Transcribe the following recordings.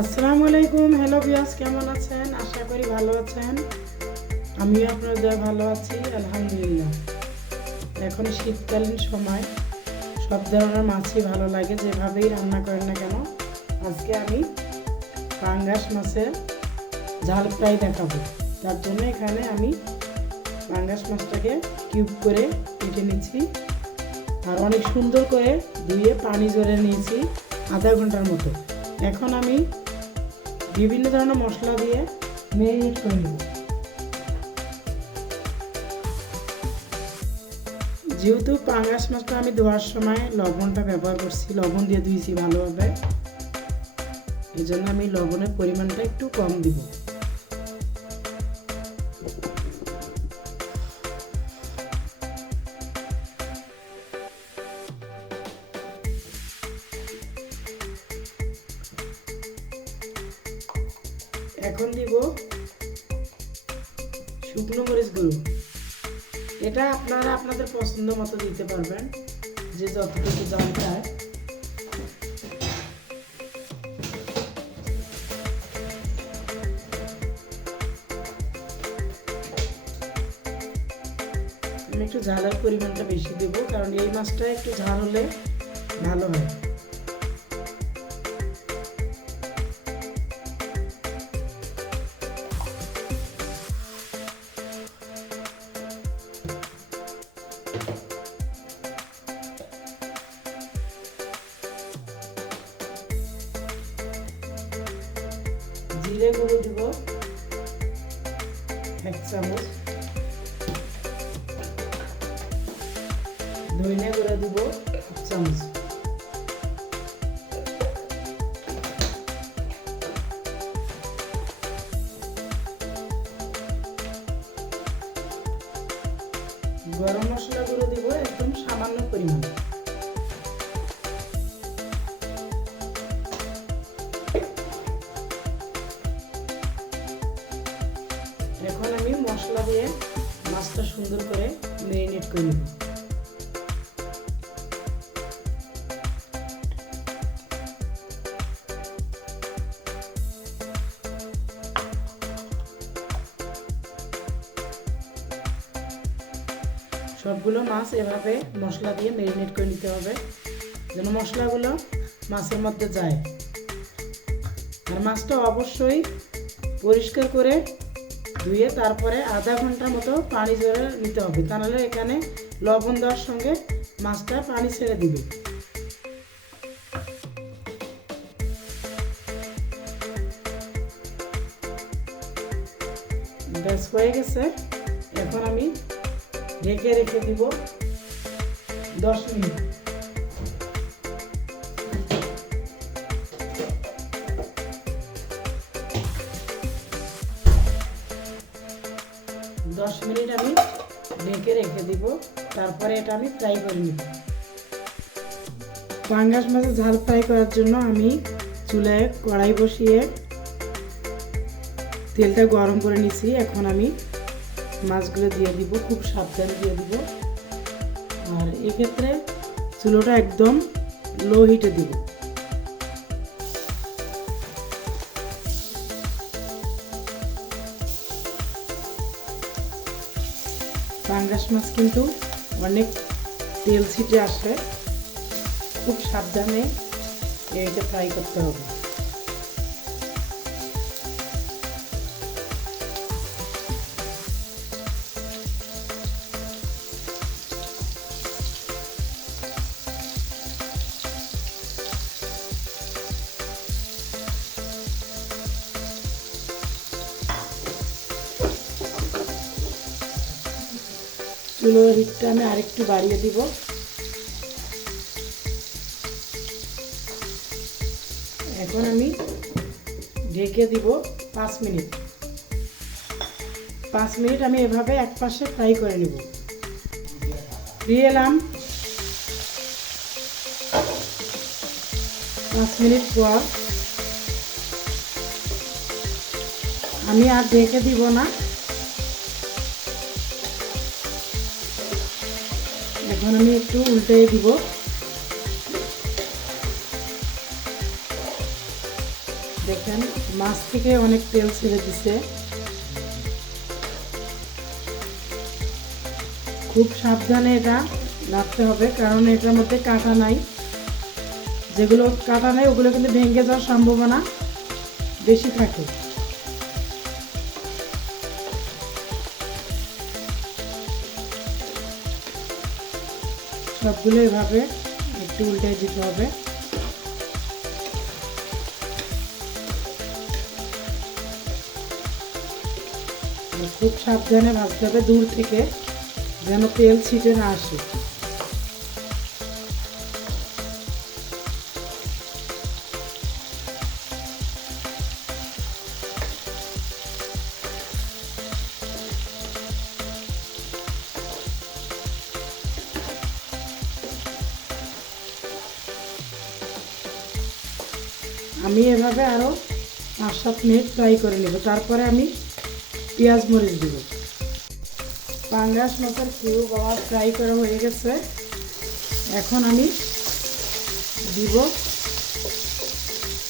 আসসালামু আলাইকুম। Hello viewers, কেমন আছেন? আশা করি ভালো আছেন। আমিও আপনাদের ভালো আছি, আলহামদুলিল্লাহ। এখন শীতকালীন সময়, সব ধরনের মাছই ভালো লাগে, যেভাবেই রান্না করেন না কেন। আজকে আমি পাঙ্গাস মাছের ঝাল ফ্রাই দেখাবো। তার জন্য এখানে আমি পাঙ্গাস মাছটাকে কিউব করে কেটে নিচ্ছি আর অনেক সুন্দর করে ধুয়ে পানি ঝরে নিয়েছি আধা ঘন্টার মতো। এখন আমি বিভিন্ন ধরনের মশলা দিয়ে ম্যারিনেট করে নেব। যেহেতু পাঙ্গাস মাছটা আমি ধোয়ার সময় লবণটা ব্যবহার করছি, লবণ দিয়ে ধুয়েছি ভালোভাবে, এই জন্য আমি লবণের পরিমাণটা একটু কম দিব। এখন দিব শুকনো মরিচ গুঁড়ো। এটা আপনারা আপনাদের পছন্দ মতো দিতে পারবেন, যে যতটুকু জাল চায়। আমি একটু ঝালের পরিমাণটা বেশি দেব, কারণ এই মাছটা একটু ঝাল হলে ভালো হয়। জিরে গুঁড়ো দিব 1 চামচ, ধনিয়া গুঁড়ো দিব 1 চামচ, গরম মশলা গুঁড়ো দিব একদম সামান্য পরিমাণ। এখন আমি মশলা দিয়ে মাছটা সুন্দর করে ম্যারিনেট করে নেব। সবগুলো মাছ এভাবে মশলা দিয়ে ম্যারিনেট করে নিতে হবে, যেন মশলাগুলো মাছের মধ্যে যায়। আর মাছটা অবশ্যই পরিষ্কার করে ধুয়ে তারপরে আধা ঘন্টার মতো পানি ঝরে নিতে হবে, তা নাহলে এখানে লবণ দেওয়ার সঙ্গে মাছটা পানি ছেড়ে দিবে। ব্যাস হয়ে গেছে। এখন আমি ঢেকে রেখে দিব 10 মিনিট। আমি ঢেকে রেখে দিব, তারপরে এটা আমি ফ্রাই করে নিব। পাঙ্গাস মাছের ঝাল ফ্রাই করার জন্য আমি চুলায় কড়াই বসিয়ে তেলটা গরম করে নিছি। এখন আমি মাছগুলো দিয়ে দিব, খুব সাবধানে দিয়ে দিব। আর এক্ষেত্রে চুলোটা একদম লো হিটে দিব। পাঙ্গাস মাছ কিন্তু অনেক তেল ছিটে আসে, খুব সাবধানে এটা ফ্রাই করতে হবে। চুলোর হিটটা আমি আরেকটু বাড়িয়ে দিব। এখন আমি ঢেকে দিব 5 মিনিট। 5 মিনিট আমি এভাবে এক পাশে ফ্রাই করে নেব। দিয়ে এলাম 5 মিনিট পর। আমি আর ঢেকে দিব না, এখন আমি একটু উল্টে দিব। দেখেন মাছ থেকে অনেক তেল ছেড়ে দিছে। খুব সাবধানে এটা রাখতে হবে, কারণ এটার মধ্যে কাঁটা নাই। যেগুলো কাঁটা নাই ওগুলো কিন্তু ভেঙে যাওয়ার সম্ভাবনা বেশি থাকে। সবগুলো এভাবে একটু উল্টে দিতে হবে। খুব সাবধানে ভাজতে হবে, দূর থেকে যেন তেল ছিটে না আসে। আমি এভাবে আরও 5-7 মিনিট ফ্রাই করে নেব, তারপরে আমি পেঁয়াজ মরিচ দিব। পাঙ্গাস মাছের কিউব আমার ফ্রাই করা হয়ে গেছে। এখন আমি দিব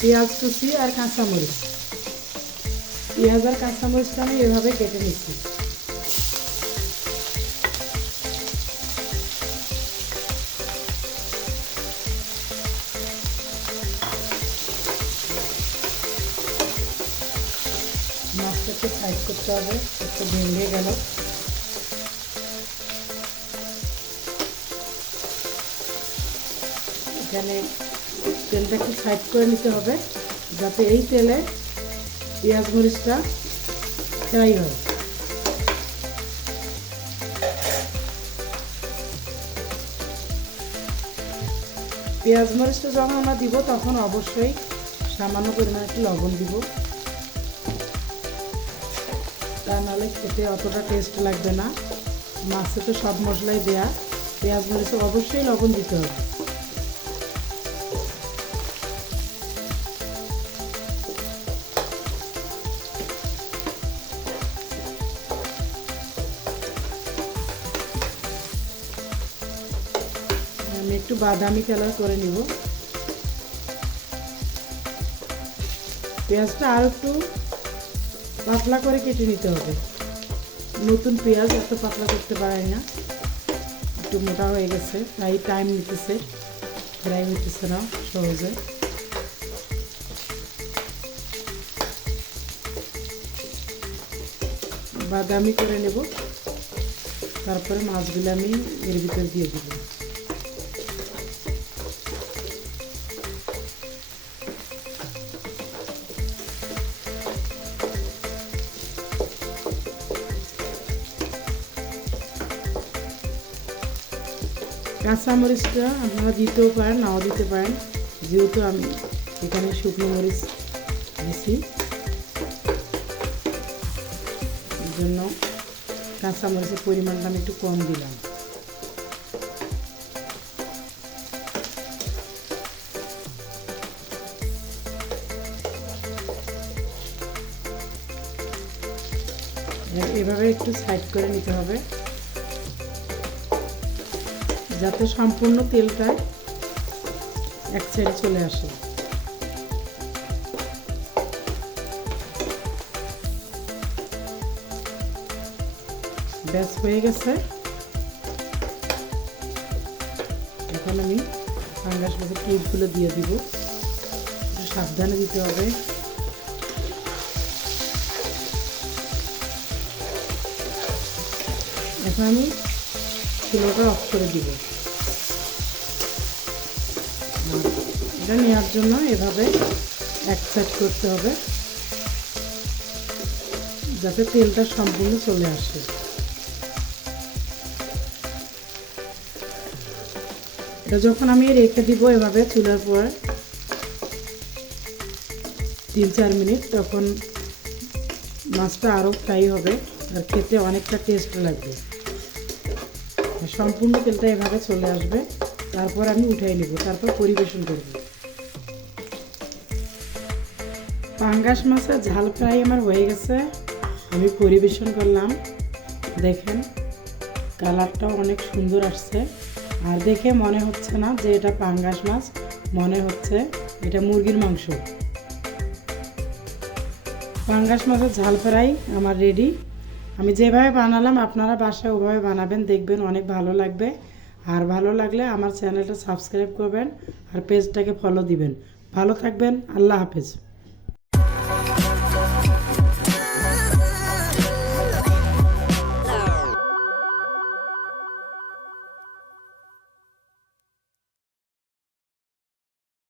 পেঁয়াজ কুচি আর কাঁচামরিচ। পেঁয়াজ আর কাঁচামরিচটা আমি এভাবে কেটে নিচ্ছি। মাছটা একটু সাইড করতে হবে, একটু ভেঙে গেল। এখানে তেলটা একটু সাইড করে নিতে হবে, যাতে এই তেলে পেঁয়াজ মরিচটা ফ্রাই হয়। পেঁয়াজ মরিচটা যখন আমরা দিব তখন অবশ্যই সামান্য পরিমাণে একটু লবণ দিব, তা নাহলে খেতে অতটা টেস্ট লাগবে না। মাছে তো সব মশলাই দেয়া, পেঁয়াজ মরিচে অবশ্যই লবণ দিতে হবে। আমি একটু বাদামি কালার করে নিব। পেঁয়াজটা আর একটু পাতলা করে কেটে নিতে হবে। নতুন পেঁয়াজ এত পাতলা করতে পারি না, একটু মোটা হয়ে গেছে, তাই টাইম নিতেছে, ফ্রাই হইতেছে না সহজে। বাদামি করে নেব, তারপরে মাছগুলো আমি এর ভিতরে দিয়ে দেব। কাঁচামরিচটা আপনারা দিতেও পারেন, নাও দিতে পারেন, যেহেতু আমি এখানে শুকনো মরিচ দিছি, এই জন্য কাঁচামরিচের পরিমাণটা আমি একটু কম দিলাম। এভাবে একটু সাইড করে নিতে হবে, যাতে সম্পূর্ণ তেলটা এক সাইডে চলে আসে। ব্যাস হয়ে গেছে। এখন আমি পাঙ্গাস মাছের কিউবগুলো দিয়ে দিব, একটু সাবধানে দিতে হবে। এখন আমি চুলাটা অফ করে দিব। এটা নেওয়ার জন্য এভাবে এক সাইড করতে হবে, যাতে তেলটা সম্পূর্ণ চলে আসে। এটা যখন আমি রেখে দিব এভাবে চুলার পর 3-4 মিনিট, তখন মাছটা আরও ফ্রাই হবে আর খেতে অনেকটা টেস্ট লাগবে। সম্পূর্ণ তেলটা এভাবে চলে আসবে, তারপর আমি উঠাই নেব, তারপর পরিবেশন করব। পাঙ্গাস মাছের ঝাল ফ্রাই আমার হয়ে গেছে, আমি পরিবেশন করলাম। দেখেন কালারটাও অনেক সুন্দর আসছে, আর দেখে মনে হচ্ছে না যে এটা পাঙ্গাস মাছ, মনে হচ্ছে এটা মুরগির মাংস। পাঙ্গাস মাছের ঝাল ফ্রাই আমার রেডি। আমি যেভাবে বানালাম আপনারা বাসায় ওভাবে বানাবেন, দেখবেন অনেক ভালো লাগবে। আর ভালো লাগলে আমার চ্যানেলটা সাবস্ক্রাইব করবেন আর পেজটাকে ফলো দিবেন। ভালো থাকবেন, আল্লাহ হাফেজ।